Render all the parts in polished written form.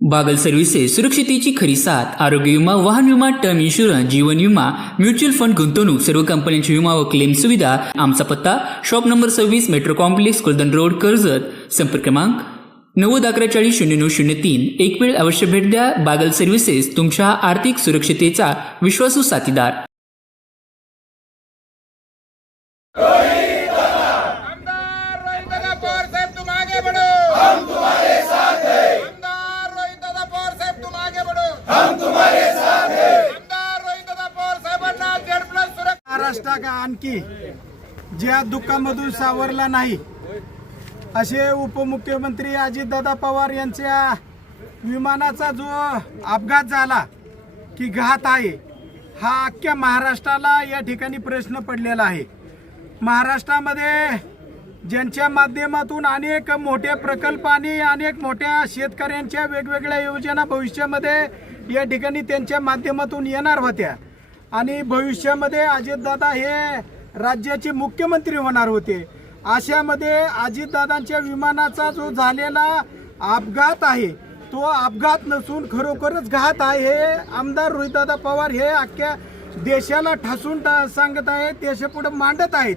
Bagal services सुरक्षितेची खरी साथ. आरोग्य विमा, वाहन विमा, टर्म इन्शुरन्स, जीवन विमा, म्युच्युअल फंड, गुंतवणूक, सर्व कंपन्यांची विमा व क्लेम सुविधा. आमचा पत्ता shop number 26, metro complex, Kuldan road, Karjat. संपर्क क्रमांक 9011400903. एक वेळ अवश्य भेट द्या. बागल सर्व्हिसेस, तुमच्या आर्थिक सुरक्षितेचा विश्वासू साथीदार. आमदार रोहितदादा पवार साहेब तुम आगे बढ़ो, हम तुम्हारे साथ हैं. आमदार रोहितदादा पवार साहेब तुम आगे बढ़ो, हम तुम्हारे साथ हैं. आमदार रोहितदादा पवार साहेबांना Z+ सुरक्षा. महाराष्ट्र का आणखी ज्या दुःखामधून सावरला नाही असे उपमुख्यमंत्री अजितदादा पवार यांच्या विमानाचा जो अपघात झाला की घात आहे हा अख्ख्या महाराष्ट्राला या ठिकाणी प्रश्न पडलेला आहे. महाराष्ट्रामध्ये ज्यांच्या माध्यमातून अनेक मोठे प्रकल्प आणि अनेक मोठ्या शेतकऱ्यांच्या वेगवेगळ्या योजना भविष्यामध्ये या ठिकाणी त्यांच्या माध्यमातून येणार होत्या आणि भविष्यामध्ये अजितदादा हे राज्याचे मुख्यमंत्री होणार होते. अशामध्ये अजितदादांच्या विमानाचा जो झालेला अपघात आहे तो अपघात नसून खरोखरच घात आहे. हे आमदार रोहितदादा पवार हे अख्ख्या देशाला ठासून सांगत आहेत, देशापुढे मांडत आहेत.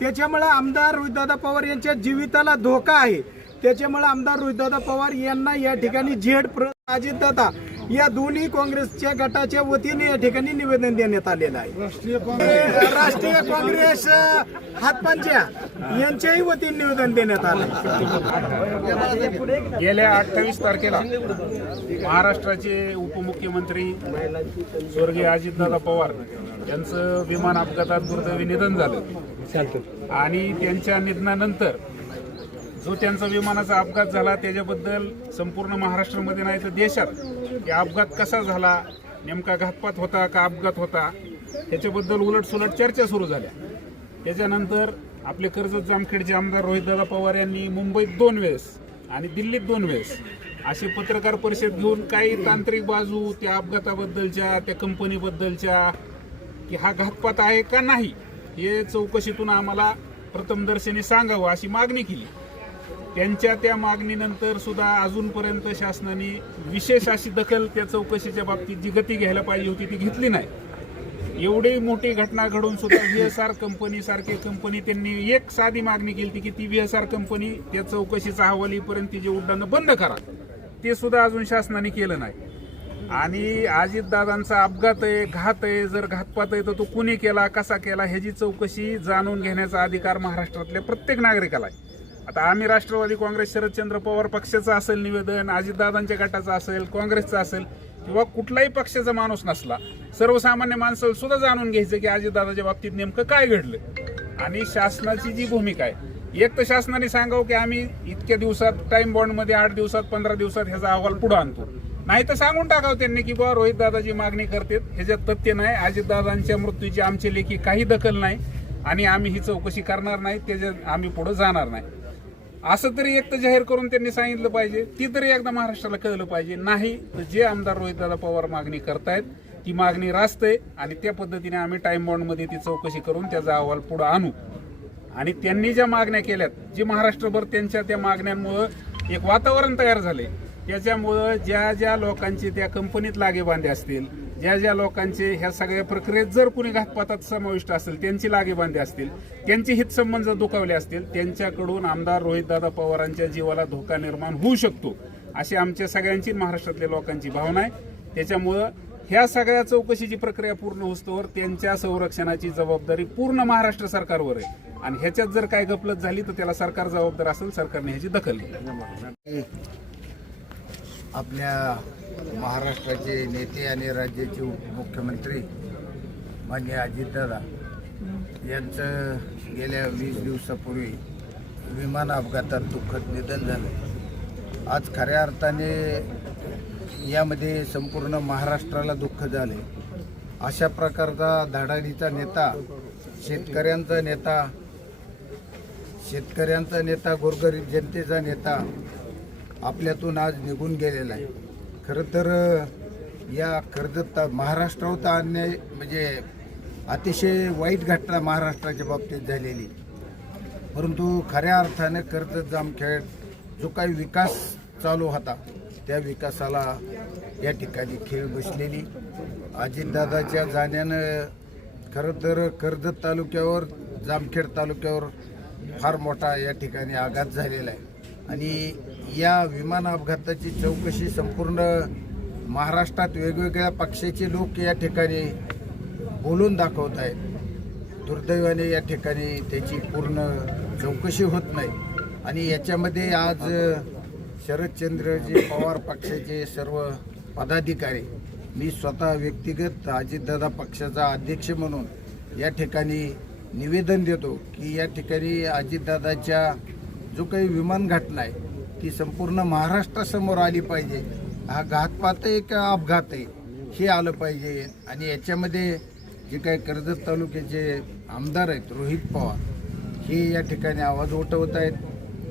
त्याच्यामुळे आमदार रोहितदादा पवार यांच्या जीविताला धोका आहे. त्याच्यामुळे आमदार रोहितदादा पवार यांना या ठिकाणी अजितदादा या दोन्ही काँग्रेसच्या गटाच्या वतीने या ठिकाणी निवेदन देण्यात आलेलं आहे. राष्ट्रीय काँग्रेस हातपंच्या यांच्याही वतीने निवेदन देण्यात आलं. गेल्या 28 तारखेला महाराष्ट्राचे उपमुख्यमंत्री स्वर्गीय अजितदादा पवार यांचं विमान अपघातात दुर्दैवी निधन झालं आणि त्यांच्या निधनानंतर जो त्यांचा विमानाचा अपघात झाला त्याच्याबद्दल संपूर्ण महाराष्ट्रामध्ये नाही तर देशात या अपघात कसा झाला, नेमका घातपात होता का अपघात होता याच्याबद्दल उलटसुलट चर्चा सुरू झाल्या. त्याच्यानंतर आपले कर्जत जामखेडचे आमदार रोहितदादा पवार यांनी मुंबईत 2 वेळेस आणि दिल्लीत 2 वेळेस अशी पत्रकार परिषद घेऊन काही तांत्रिक बाजू त्या अपघाताबद्दलच्या, त्या कंपनीबद्दलच्या, की हा घातपात आहे का नाही हे चौकशीतून आम्हाला प्रथमदर्शनी सांगावं अशी मागणी केली. त्यांच्या त्या मागणीनंतर सुद्धा अजूनपर्यंत शासनाने विशेष अशी दखल त्या चौकशीच्या बाबतीत जी गती घ्यायला पाहिजे होती ती घेतली नाही. एवढी मोठी घटना घडून सुद्धा VSR कंपनी सारखी कंपनी त्यांनी एक साधी मागणी केली की ती VSR कंपनी त्या चौकशीचा अहवाल येईपर्यंत तिचे उड्डाणं बंद करा. ते सुद्धा अजून शासनाने केलं नाही. आणि अजितदादांचा अपघात आहे, घात आहे, जर घातपात आहे तर तो कुणी केला, कसा केला ह्याची चौकशी जाणून घेण्याचा अधिकार महाराष्ट्रातल्या प्रत्येक नागरिकाला आहे. आता आम्ही राष्ट्रवादी काँग्रेस शरदचंद्र पवार पक्षाचं असेल निवेदन, अजितदादांच्या गटाचं असेल, काँग्रेसचं असेल किंवा कुठलाही पक्षाचा माणूस नसला, सर्वसामान्य माणसाला सुद्धा जाणून घ्यायचं की अजितदादाच्या बाबतीत नेमकं काय घडलं आणि शासनाची जी भूमिका आहे. एक तर शासनाने सांगावं की आम्ही इतक्या दिवसात टाइम बॉन्डमध्ये 8 दिवसात 15 दिवसात ह्याचा अहवाल पुढे आणतो, नाही तर सांगून टाकावं त्यांनी की बाबा रोहितदादाची मागणी करतात ह्याच्यात तथ्य नाही, अजितदादांच्या मृत्यूची आमची लेखी काही दखल नाही आणि आम्ही ही चौकशी करणार नाही, त्याच्यात आम्ही पुढे जाणार नाही असं तरी एक तर जाहीर करून त्यांनी सांगितलं पाहिजे. ती तरी एकदा महाराष्ट्राला कळलं पाहिजे. नाही तर जे आमदार रोहितदादा पवार मागणी करतायत ती मागणी रास्त आहे आणि त्या पद्धतीने आम्ही टाइम बॉन्डमध्ये ती चौकशी करून त्याचा अहवाल पुढे आणू. आणि त्यांनी ज्या मागण्या केल्यात, जी महाराष्ट्रभर त्यांच्या त्या मागण्यांमुळं एक वातावरण तयार झाले, त्याच्यामुळं ज्या ज्या लोकांचे त्या कंपनीत लागेबांधे असतील, ज्या ज्या लोकांचे ह्या सगळ्या प्रक्रियेत जर कुणी घातपातात समाविष्ट असेल, त्यांची लागेबांधे असतील, त्यांचे हितसंबंध दुखावले असतील, त्यांच्याकडून आमदार रोहितदादा पवारांच्या जीवाला धोका निर्माण होऊ शकतो अशी आमच्या सगळ्यांची महाराष्ट्रातल्या लोकांची भावना आहे. त्याच्यामुळं ह्या सगळ्या चौकशीची प्रक्रिया पूर्ण होस्तोवर त्यांच्या संरक्षणाची जबाबदारी पूर्ण महाराष्ट्र सरकारवर आहे आणि ह्याच्यात जर काय गफलत झाली तर त्याला सरकार जबाबदार असेल, सरकारने ह्याची दखल घ्यावी. आपल्या महाराष्ट्राचे नेते आणि राज्याचे उपमुख्यमंत्री माननीय अजितदादा यांचं गेल्या 20 दिवसापूर्वी विमान अपघातात दुःखद निधन झालं. आज खऱ्या अर्थाने यामध्ये संपूर्ण महाराष्ट्राला दुःख झाले. अशा प्रकारचा धडाडीचा नेता, शेतकऱ्यांचा नेता, गोरगरीब जनतेचा नेता आपल्यातून आज निघून गेलेला आहे. खरं तर या कर्जत महाराष्ट्रावर अन्याय म्हणजे अतिशय वाईट घटना महाराष्ट्राच्या बाबतीत झालेली. परंतु खऱ्या अर्थाने कर्जत जामखेड जो काही विकास चालू होता त्या विकासाला या ठिकाणी खीळ बसलेली. अजितदादाच्या जाण्यानं खरं तर कर्जत तालुक्यावर, जामखेड तालुक्यावर फार मोठा या ठिकाणी आघात झालेला आहे. आणि या विमान अपघाताची चौकशी संपूर्ण महाराष्ट्रात वेगवेगळ्या पक्षाचे लोक या ठिकाणी बोलून दाखवत आहेत. दुर्दैवाने या ठिकाणी त्याची पूर्ण चौकशी होत नाही. आणि याच्यामध्ये आज शरदचंद्रजी पवार पक्षाचे सर्व पदाधिकारी, मी स्वतः व्यक्तिगत अजितदादा पक्षाचा अध्यक्ष म्हणून या ठिकाणी निवेदन देतो की या ठिकाणी अजितदादाच्या जो काही विमान घटना आहे ती संपूर्ण महाराष्ट्रासमोर आली पाहिजे. हा घातपात आहे का अपघात आहे हे आलं पाहिजे. आणि याच्यामध्ये जे काही कर्जत तालुक्याचे आमदार आहेत रोहित पवार, हे या ठिकाणी आवाज उठवत आहेत.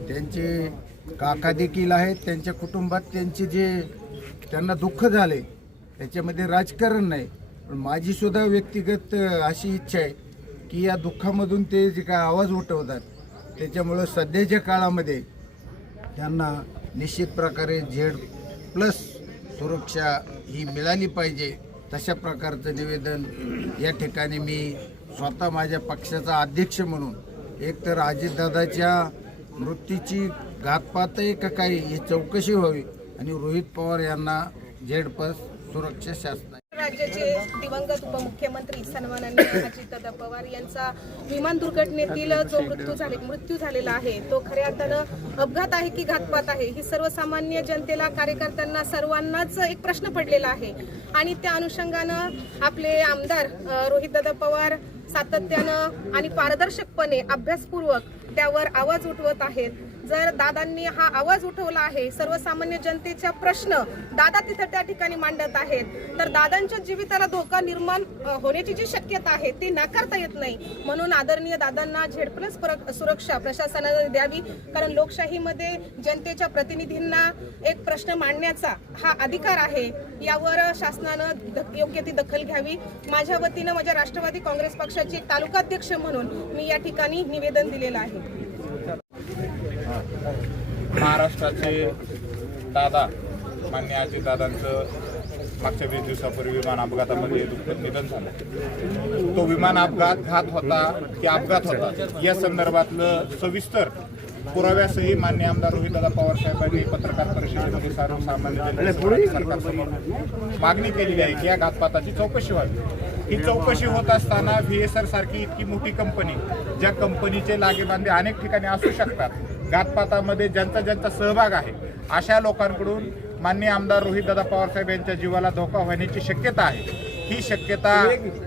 त्यांचे काका देखील आहेत, त्यांच्या कुटुंबात त्यांना दुःख झाले, त्याच्यामध्ये राजकारण नाही. पण माझी सुद्धा व्यक्तिगत अशी इच्छा आहे की या दुःखामधून ते जे काय आवाज उठवतात त्याच्यामुळं सध्याच्या काळामध्ये त्यांना निश्चित प्रकारे Z+ सुरक्षा ही मिळाली पाहिजे. तशा प्रकारचं निवेदन या ठिकाणी मी स्वतः माझ्या पक्षाचा अध्यक्ष म्हणून, एकतर अजितदादाच्या मृत्यूची घातपात आहे का काही ही चौकशी व्हावी आणि रोहित पवार यांना Z+ सुरक्षा शासन. राज्याचे दिवंगत उपमुख्यमंत्री सन्माननीय अजितदादा पवार यांचा विमान दुर्घटनेतील जो मृत्यू झालेला आहे तो खऱ्या अर्थानं अपघात आहे की घातपात आहे ही सर्वसामान्य जनतेला, कार्यकर्त्यांना, सर्वांनाच एक प्रश्न पडलेला आहे. आणि त्या अनुषंगानं आपले आमदार रोहितदादा पवार सातत्यानं आणि पारदर्शकपणे अभ्यासपूर्वक त्यावर आवाज उठवत आहेत. जर दादांनी हा आवाज उठवला आहे, सर्वसामान्य जनतेचा प्रश्न दादा तिथे त्या ठिकाणी मांडत आहेत, तर दादांच्या जीविताला धोका निर्माण होण्याची जी शक्यता आहे ती नाकारता येत नाही. म्हणून आदरणीय दादांना Z+ सुरक्षा प्रशासनाने द्यावी. कारण लोकशाहीमध्ये जनतेच्या प्रतिनिधींना एक प्रश्न मांडण्याचा हा अधिकार आहे. यावर शासनानं योग्य ती दखल घ्यावी. माझ्या वतीनं माझ्या राष्ट्रवादी काँग्रेस पक्षाचे एक तालुकाध्यक्ष म्हणून मी या ठिकाणी निवेदन दिलेलं आहे. महाराष्ट्राचे दादा मान्य अजितदादांचं मागच्या 20 दिवसापूर्वी विमान अपघातामध्ये दुःखद निधन झालं. तो विमान अपघात घात होता की अपघात होता या संदर्भातलं सविस्तर पुराव्यासही मान्य आमदार रोहितदादा पवार साहेबांनी पत्रकार परिषदेमध्ये सर्वसामान्य सरकारसमोर मागणी केलेली आहे की या घातपाताची चौकशी व्हावी. ही चौकशी होत असताना VSR सारखी इतकी मोठी कंपनी, ज्या कंपनीचे लागेबांधे अनेक ठिकाणी असू शकतात, घातपातामध्ये ज्यांचा सहभाग आहे अशा लोकांकडून माननीय आमदार रोहितदादा पवार साहेब यांच्या जीवाला धोका होण्याची शक्यता आहे. ही शक्यता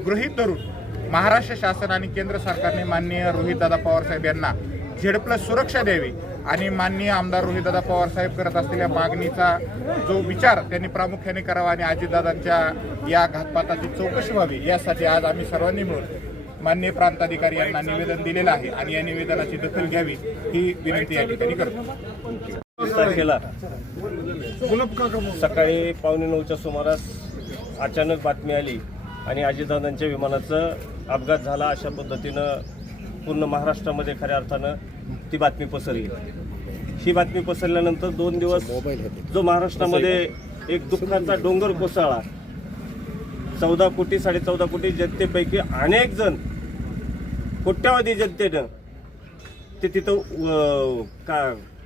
गृहीत धरून महाराष्ट्र शासन आणि केंद्र सरकारने माननीय रोहितदादा पवार साहेब यांना Z+ सुरक्षा द्यावी आणि माननीय आमदार रोहितदादा पवार साहेब करत असलेल्या मागणीचा जो विचार त्यांनी प्रामुख्याने करावा आणि अजितदादांच्या या घातपाताची चौकशी व्हावी यासाठी आज आम्ही सर्वांनी मिळून माननीय प्रांताधिकारी यांना निवेदन दिलेलं आहे आणि या निवेदनाची दखल घ्यावी ही विनंती या ठिकाणी करतो. तारखेला सकाळी 8:45च्या सुमारास अचानक बातमी आली आणि अजितदादांच्या विमानाचा अपघात झाला अशा पद्धतीनं पूर्ण महाराष्ट्रामध्ये खऱ्या अर्थानं ती बातमी पसरली. ही बातमी पसरल्यानंतर 2 दिवस जो महाराष्ट्रामध्ये एक दुःखाचा डोंगर कोसळला. 14 कोटी 14.5 कोटी जनतेपैकी अनेक जण, कोट्यावधी जनतेनं ते तिथं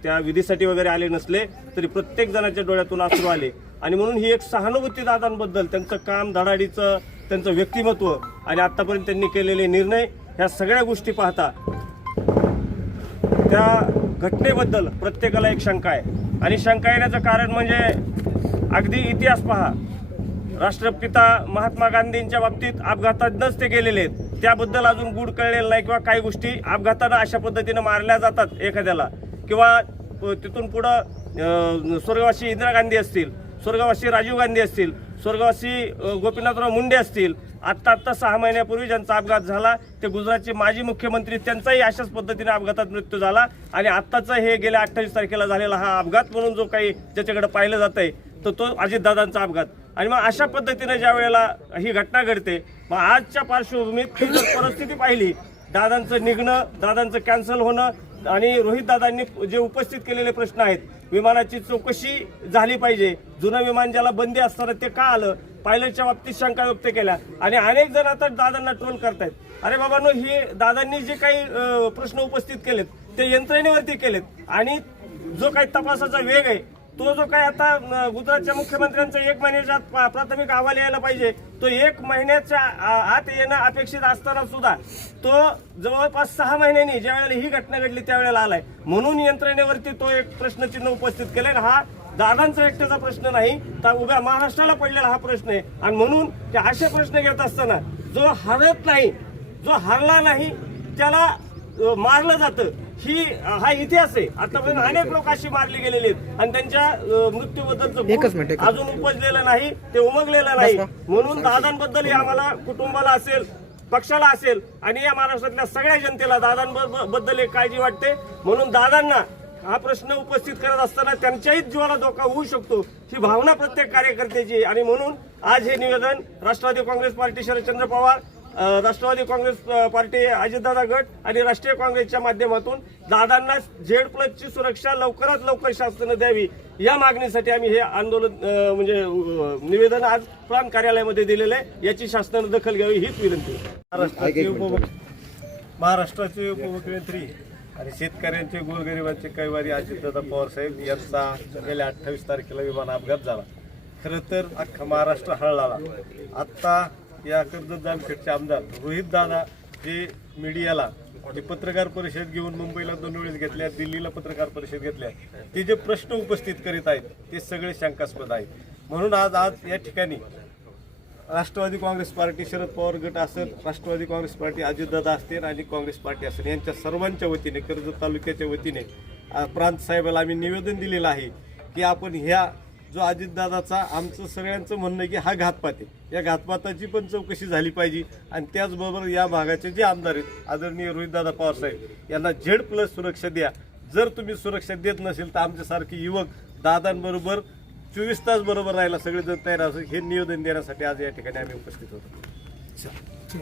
त्या विधीसाठी वगैरे आले नसले तरी प्रत्येक जणाच्या डोळ्यातून अश्रू आले. आणि म्हणून ही एक सहानुभूती दादांबद्दल, त्यांचं काम, धडाडीचं, त्यांचं व्यक्तिमत्व आणि आतापर्यंत त्यांनी केलेले निर्णय, ह्या सगळ्या गोष्टी पाहता त्या घटनेबद्दल प्रत्येकाला एक शंका आहे. आणि शंका येण्याचं कारण म्हणजे अगदी इतिहास पहा. राष्ट्रपिता महात्मा गांधींच्या बाबतीत अपघातातच ते गेलेले आहेत, त्याबद्दल अजून गूढ कळलेलं नाही किंवा काही गोष्टी अपघातानं अशा पद्धतीनं मारल्या जातात एखाद्याला. किंवा तिथून पुढं स्वर्गवासी इंदिरा गांधी असतील, स्वर्गवासी राजीव गांधी असतील, स्वर्गवासी गोपीनाथराव मुंडे असतील, आत्ता 6 महिन्यापूर्वी ज्यांचा अपघात झाला ते गुजरातचे माजी मुख्यमंत्री, त्यांचाही अशाच पद्धतीने अपघातात मृत्यू झाला. आणि आत्ताचं हे गेल्या 28 तारखेला झालेला हा अपघात म्हणून जो काही ज्याच्याकडे पाहिलं जात आहे तो अजितदादांचा अपघात. आणि मग अशा पद्धतीने ज्या वेळेला ही घटना घडते, मग आजच्या पार्श्वभूमीत ही जर परिस्थिती पाहिली, दादांचं निघणं, दादांचं कॅन्सल होणं, आणि रोहितदादांनी जे उपस्थित केलेले प्रश्न आहेत, विमानाची चौकशी झाली पाहिजे, जुनं विमान ज्याला बंदी असताना ते का आलं, पायलटच्या बाबतीत शंका व्यक्त केल्या आणि अनेक जण आता दादांना ट्रोल करतायत. अरे बाबांनो, हे दादांनी जे काही प्रश्न उपस्थित केलेत ते यंत्रणेवरती केलेत आणि जो काही तपासाचा वेग आहे तो जो काही आता गुजरातच्या मुख्यमंत्र्यांचा 1 महिन्याच्या आत प्राथमिक अहवाल यायला पाहिजे, तो 1 महिन्याच्या आत येणं अपेक्षित असताना सुद्धा तो जवळपास 6 महिन्यांनी ज्या वेळेला ही घटना घडली त्यावेळेला आलाय. म्हणून यंत्रणेवरती तो एक प्रश्नचिन्ह उपस्थित केलंय. हा दादांचा एकट्याचा प्रश्न नाही, तर उभ्या महाराष्ट्राला पडलेला हा प्रश्न आहे आणि म्हणून ते असे प्रश्न घेत असताना जो हरत नाही, जो हरला नाही त्याला मारलं जातं, हा इतिहास आहे. आतापर्यंत अनेक लोक अशी मारली गेलेली आहेत आणि त्यांच्या मृत्यूबद्दल अजून उपजलेलं नाही, ते उमगलेलं नाही. म्हणून दादांबद्दल आम्हाला कुटुंबाला असेल, पक्षाला असेल आणि या महाराष्ट्रातल्या सगळ्या जनतेला दादांबद्दल एक काळजी वाटते. म्हणून दादांना हा प्रश्न उपस्थित करत असताना त्यांच्याही जीवाला धोका होऊ शकतो ही भावना प्रत्येक कार्यकर्त्याची आहे आणि म्हणून आज हे निवेदन राष्ट्रवादी काँग्रेस पार्टी शरदचंद्र पवार, राष्ट्रवादी काँग्रेस पार्टी अजितदादा गट आणि राष्ट्रीय काँग्रेसच्या माध्यमातून दादांना Z+ची सुरक्षा लवकरात लवकर शासनाने द्यावी या मागणीसाठी आम्ही हे आंदोलन म्हणजे निवेदन आज प्रांत कार्यालयामध्ये दिलेलं आहे. याची शासनाने दखल घ्यावी हीच विनंती. महाराष्ट्राचे उपमुख्यमंत्री आणि शेतकऱ्यांचे गोरगरिबांचे कैवारी अजितदादा पवार साहेब यांचा गेल्या 28 तारखेला विमान अपघात झाला. खरं तर अख्खा महाराष्ट्र हळहळला. आत्ता या कर्जत जामखेडचे आमदार रोहितदादा जे मीडियाला जे पत्रकार परिषद घेऊन मुंबईला 2 वेळेस घेतल्या, दिल्लीला पत्रकार परिषद घेतल्या, ते जे प्रश्न उपस्थित करीत आहेत ते सगळे शंकास्पद आहेत. म्हणून आज या ठिकाणी राष्ट्रवादी काँग्रेस पार्टी शरद पवार गट असेल, राष्ट्रवादी काँग्रेस पार्टी अजितदादा असतील आणि काँग्रेस पार्टी असेल, यांच्या सर्वांच्या वतीने कर्जत तालुक्याच्या वतीने प्रांत साहेबाला आम्ही निवेदन दिलेलं आहे की आपण ह्या जो अजितदादाचा आमचं सगळ्यांचं म्हणणं आहे की हा घातपात आहे, या घातपाताची पण चौकशी झाली पाहिजे आणि त्याचबरोबर या भागाचे जे आमदार आहेत आदरणीय रोहितदादा पवार साहेब यांना Z+ सुरक्षा द्या. जर तुम्ही सुरक्षा देत नसेल तर आमच्यासारखे युवक दादांबरोबर 24 तास बरोबर राहायला सगळेजण तयार असेल हे निवेदन देण्यासाठी आज या ठिकाणी आम्ही उपस्थित होतो.